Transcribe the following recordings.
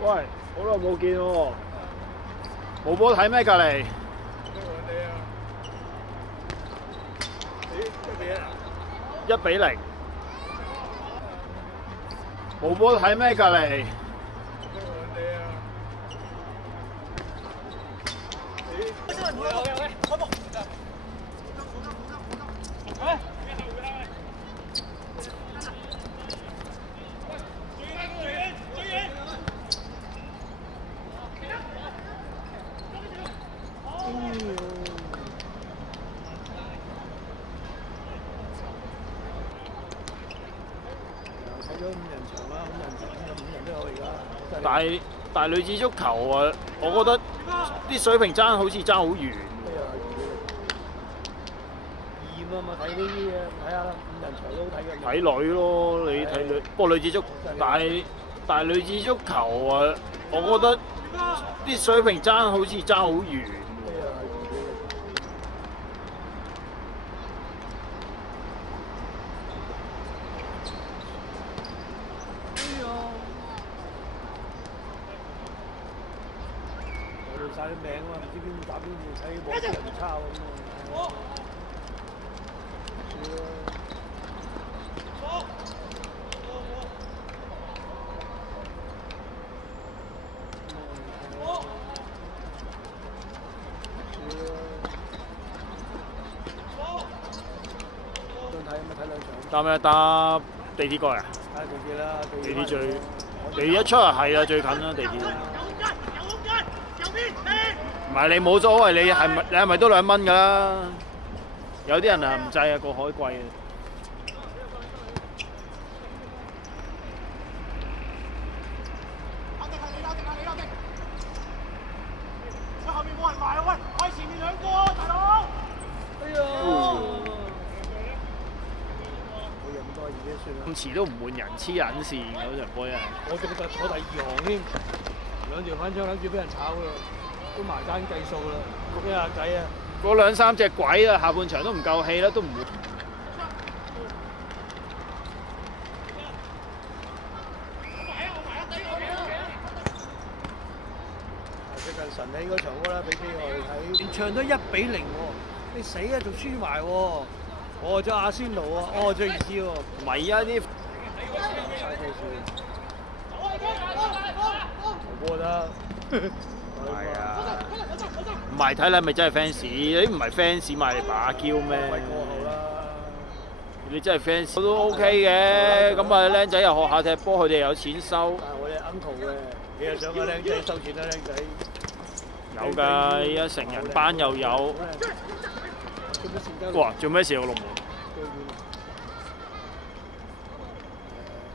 喂，好耐冇見喎，冇波睇咩隔離？1-0，冇波睇咩隔離？睇咗5人場啦，5人場5人都有而家。但係女子足球啊，我覺得啲水平爭好似爭好遠。驗啊嘛，睇呢啲嘢，睇下啦，5人場都好睇嘅。睇女咯，你睇女，不過女子足，但係女子足球啊，我覺得啲水平爭好似爭好遠。晒啲名啊嘛，唔知邊打邊個，睇網人抄咁啊。想睇咪睇2場。搭咩？搭地鐵過嚟啊？睇地鐵啦，地鐵地鐵一出啊，係啊，最近啦地鐵。唔係你冇所謂，你係咪都2蚊㗎啦？有啲人啊唔制啊，過海貴啊。喂，後面冇人埋啊！喂，我係前面2個啊，大佬！哎呀！冇嘢咁多已經算啦。咁遲都唔換人，黐撚線嗰場波真係。我仲坐第2行添，2條反槍諗住俾人炒㗎，都埋單計數啦，傾下偈啊！嗰2-3隻鬼啊，下半場都唔夠氣啦，都唔會。最近神氣嗰場波啦，俾機我哋睇，連場都1-0喎，你死啊仲輸埋喎！哦，隻阿仙奴啊，哦，最意思喎。唔係啊啲。冇波得。係啊。唔係睇你咪真係 fans，你唔係 fans 買嚟把嬌咩？你真係 fans 我都 OK 嘅，咁啊僆仔又學下踢波，佢哋有錢收。但係我哋 uncle 嘅，你又想個僆仔收錢啦，僆仔。有㗎，而家成人班又有。哇！做咩事啊個龍門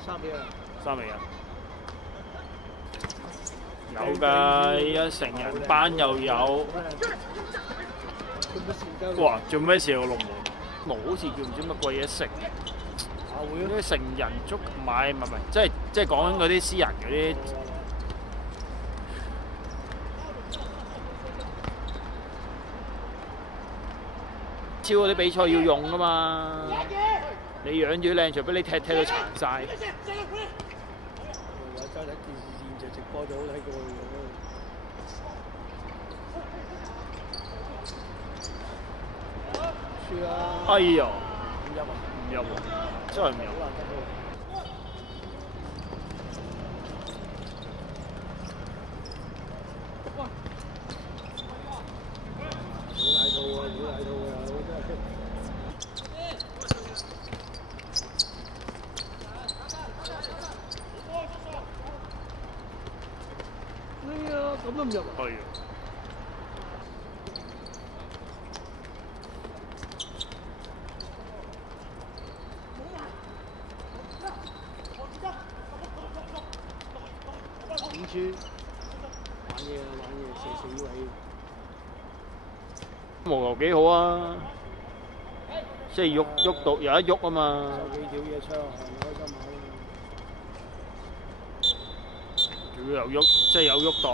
？3比1。有㗎，而家成人班又有。哇！做咩事啊個龍門？冇好似叫唔知乜鬼嘢食。嗰啲成人足唔係，即係講緊嗰啲私人嗰啲。超嗰啲比賽要用㗎嘛，你養住靚，除非你踢到殘晒。有周睇電視現場直播就好睇過嘅。輸啦！哎呀，唔入啊！唔入喎，真係唔入。哎呀，咁都唔入啊！係啊。點知玩嘢啊！玩嘢，射死位。無球幾好啊！即係喐到有得喐啊嘛。手幾條嘢出，開心下。仲要又喐，即係有喐檔。